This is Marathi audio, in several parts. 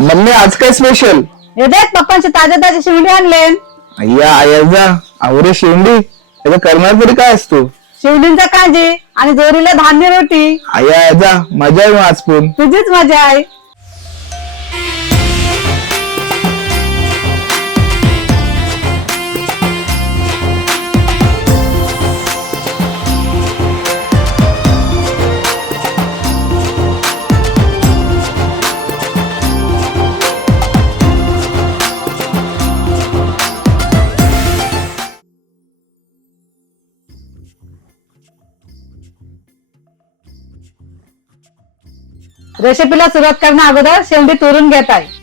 मम्मी आज काय स्पेशल हे देख पप्पांचे ताजे ताजे शिवडी आणले. अय्या आयजा आवरे शेंडी. त्याचा करणार तरी काय असतो शिवडींचा काजी आणि जोरीला धान्य रोटी. आया आयजा मजा आहे मग आज पण. तुझीच मजा आहे. रेसिपीला सुरुवात करण्या अगोदर शेवडी तुरून घेत आहे.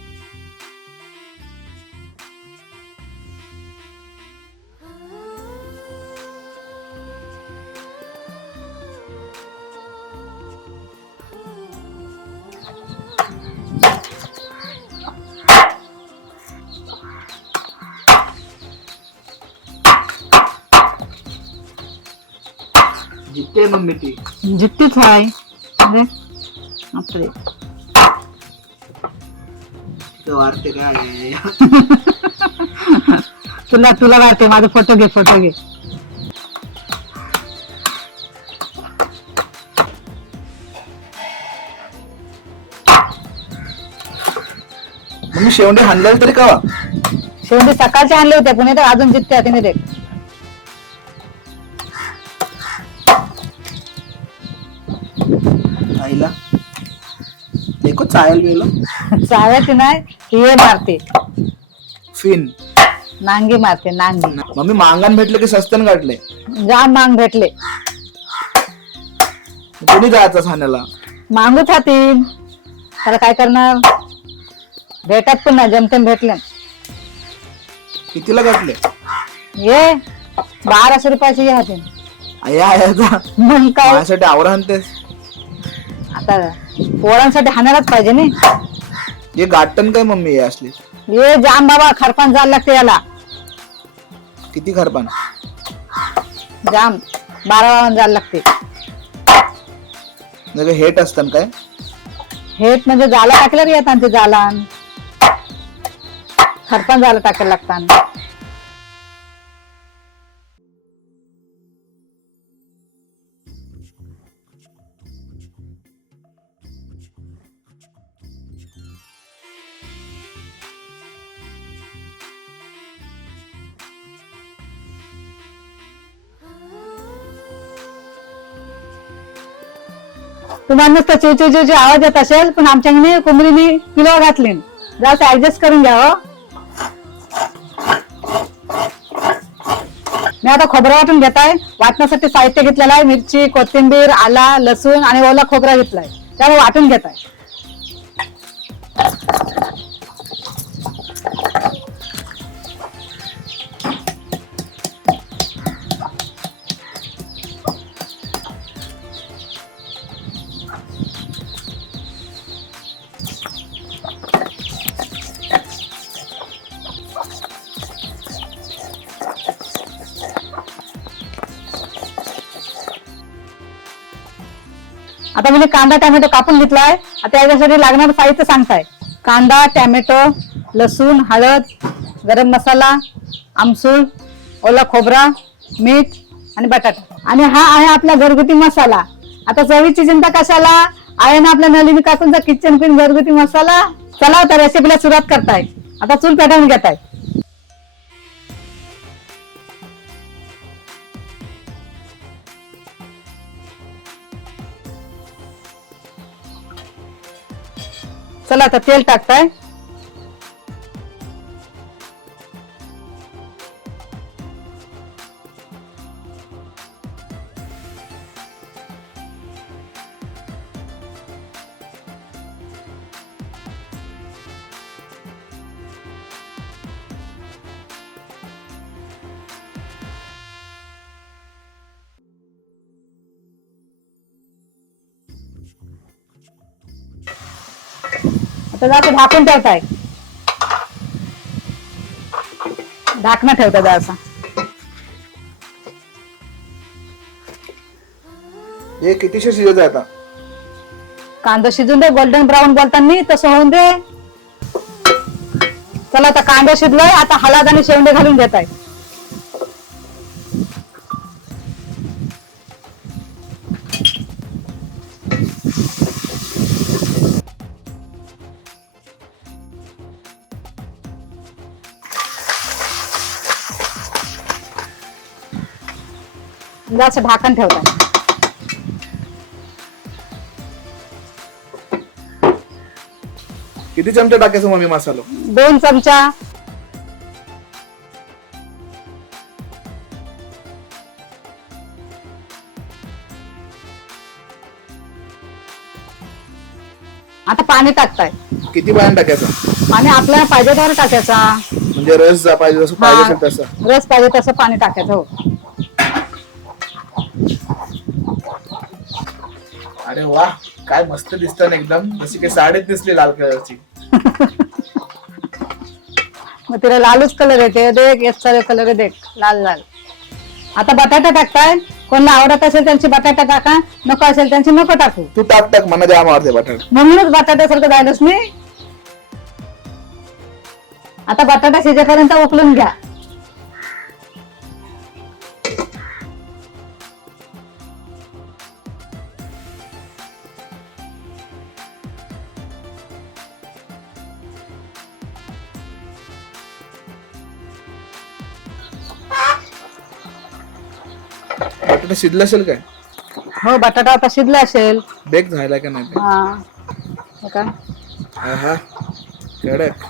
जिथे मम्मी ती. जित्तीच आहे. बापरे. वाढते काय तुला तुला वाटते माझा फोटो घे फोटो घे. मम्मी शेवंडे हाणलेलं तरी का शेवटी सकाळचे आणले होते पुणे तर अजून जित्ते तिने देख चायल गेलो चाव्याची नाही हे मारते. फिन. नांगी मारते नांगी. मम्मी मांगण भेटले की सस्तन काढले जाम मांग भेटले. कोणी जायचं ठाण्याला? मागूच हातीन त्याला काय करणार? भेटत पण नाही जमतेम भेटले. कितीला काढले ये बाराशे रुपयाची हे आया आयाचा मग काय? माझ्यासाठी आवरा आणतेस आता पोरांसाठी हाणायलाच पाहिजे नी. हे गाठन काय मम्मी हे असली? ये जाम बाबा खरपान जायला लागते याला. किती खरपान? जाम बारा वाजून जायला लागते. म्हणजे हेट असतं काय? हेच म्हणजे जाला टाकल्यावर येतात ते जालान खरपान जायला टाकायला लागतात. तुम्हाला नुसतं चिव चिव आवाज येत असेल पण आमच्याकडे कोंबडीने किलो घातली जास्त ऍडजस्ट करून घ्याव हो. मी आता खोबरं वाटून घेत आहे वाटण्यासाठी साहित्य घेतलेलं आहे मिरची कोथिंबीर आला लसूण आणि ओला खोबरा घेतलाय. त्यामुळे वाटून घेत आहे आता म्हणजे कांदा टॅमॅटो कापून घेतलाय आता याच्यासाठी लागणारं साहित्य सांगताय. कांदा टॅमॅटो लसूण हळद गरम मसाला आमसूळ ओला खोबरा मीठ आणि बटाटा. आणि हा आहे आपला घरगुती मसाला. आता चवीची चिंता कशाला? आहे ना आपल्या नलिनी काकूंचा किचन पिन घरगुती मसाला? चला आता रेसिपीला सुरुवात करताय. आता चूल पेटवून घेताय. चला आता तेल टाकताय. आता जातो झाकून ठेवताय. ढाकणं ठेवता जरासा. हे कितीशे शिजत आहे आता? कांदा शिजून दे गोल्डन ब्राऊन बोलताना तसं होऊन दे. चला आता कांदा शिजलोय आता हळद आणि शेवंडे घालून घेत असं ढाकण ठेवतात किती चमचे टाकायचं मम्मी मसालो? दोन चमचा. आता पाणी टाकताय. किती पाणी टाकायचं? पाणी आपल्याला पाहिजे तेवढं टाकायचा. म्हणजे रस जा पाहिजे जसं पाहिजे असेल तसं. रस पाहिजे तसं पाणी टाकायचं हो. अरे वा काय मस्त दिसत ना एकदम. जशी काही साडीच दिसली लाल कलरची. मग तिला लालच कलर येते. देख याचा कलर देख. लाल लाल. आता बटाटा टाकताय? कोणाला आवडत असेल त्यांची बटाटा टाका? नको असेल त्यांची नको टाकू. तू टाक टाक. मला जाम आवडते बटाटा. म्हणूनच बटाट्यासारखं जायलाच मी आता बटाटा शिजेपर्यंत उकलून घ्या. बटाटा शिजला असेल काय? हो बटाटा आता शिजला असेल. बेक झाला का नाही हा. का? कडक.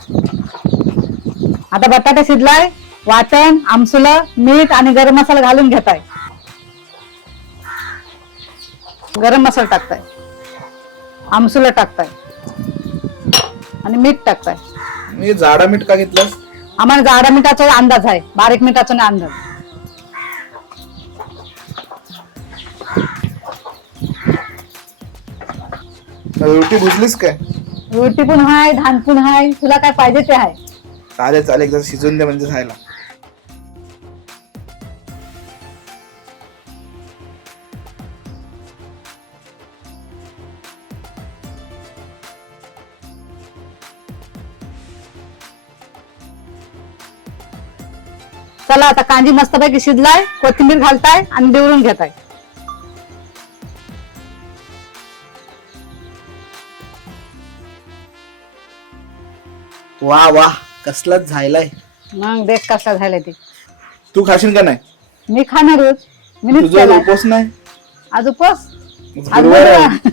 आता बटाटा शिजलाय वाटण आमसुलं मीठ आणि गरम मसाला घालून घेताय. गरम मसाला टाकताय. आमसुलं टाकताय. आणि मीठ टाकताय. मी जाडा मीठ का घेतलंस? आम्हाला जाडा मिठाचा अंदाज आहे. बारीक मिठाचा नाही अंदाज. रोटी बुजलीस काय? रोटी पण हाय धान पण हाय. तुला काय पाहिजे ते आहे चालेल चालेल. एकदा शिजून दे म्हणजे झाला चला आता कांजी मस्तपैकी शिजलाय कोथिंबीर घालताय आणि निवडून घेताय. वा वा कसलाच झालाय मग देख कसा झालाय ते तू खाशील का नाही मी खाणारच मी नीट तुझा केलाय. उपवास नाही आज उपवास आज गुरुवार आहे. गुरुवार.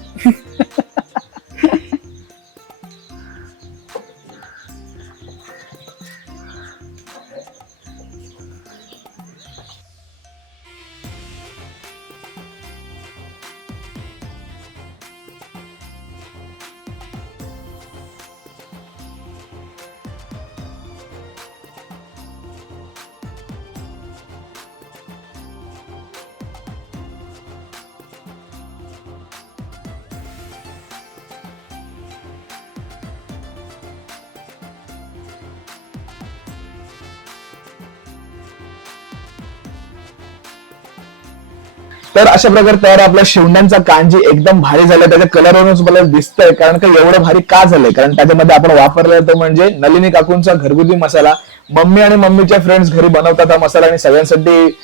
तर अशा प्रकारे तयार आपला शेवण्यांचा कांजी. एकदम भारी झालाय त्याच्या कलरवरूनच मला दिसतंय. कारण का एवढं भारी का झालंय? कारण त्याच्यामध्ये आपण वापरलं तो म्हणजे नलिनी काकूंचा घरगुती मसाला मम्मी आणि मम्मीच्या फ्रेंड्स घरी बनवतात हा मसाला आणि सगळ्यांसाठी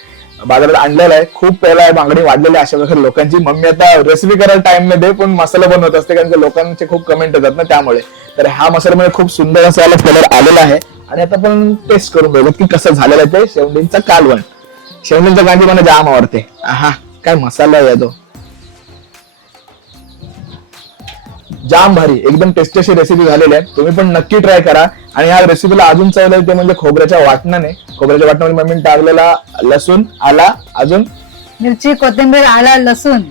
बाजारात आणलेला आहे. खूप पहिला मागणी वाढलेली आहे. अशा प्रकारे लोकांची मम्मी आता रेसिपी करायला टाइम नाही दे पण मसाला बनवत असते. कारण की लोकांचे खूप कमेंट येतात ना त्यामुळे. तर ह्या मसाल्यामध्ये खूप सुंदर असा कलर आलेला आहे. आणि आता पण टेस्ट करून बघू की कसं झालेलं आहे ते शेवडींचा कालवण. शेवडींचा कांजी मला जाम आवडते. हा काय मसाला आहे तो जाम भारी एकदम टेस्टी अशी रेसिपी झालेली आहे. तुम्ही पण नक्की ट्राय करा. आणि ह्या रेसिपीला अजून चव लागते म्हणजे खोबऱ्याच्या वाटणाने. खोबऱ्याच्या वाटणामध्ये मम्मीने टाकलेला लसूण आला अजून? मिरची कोथिंबीर आला लसूण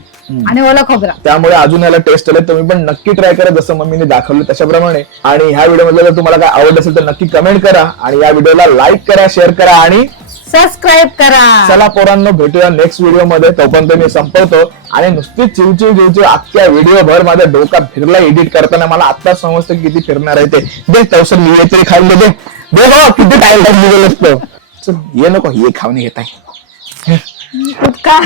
आणि ओला खोबरा. त्यामुळे अजून याला टेस्ट आले. तुम्ही पण नक्की ट्राय करा जसं मम्मीने दाखवलं तशाप्रमाणे आणि ह्या व्हिडिओमध्ये जर तुम्हाला काय आवडत असेल तर नक्की कमेंट करा. आणि या व्हिडिओला लाईक करा शेअर करा आणि सबस्क्राईब करा. चला पोरांनो भेटूया नेक्स्ट व्हिडिओमध्ये. तोपर्यंत मी संपवतो. आणि नुसती चिवचिव चिवचिव अख्ख्या व्हिडिओ भर माझा डोका फिरला एडिट करताना. मला आता समजतं किती फिरणार आहे ते. दे तवसर मी तरी खाऊन दे किती टाइम टाइम दिलेलं असतं चल ये नको हे खाऊन घेत आहे. का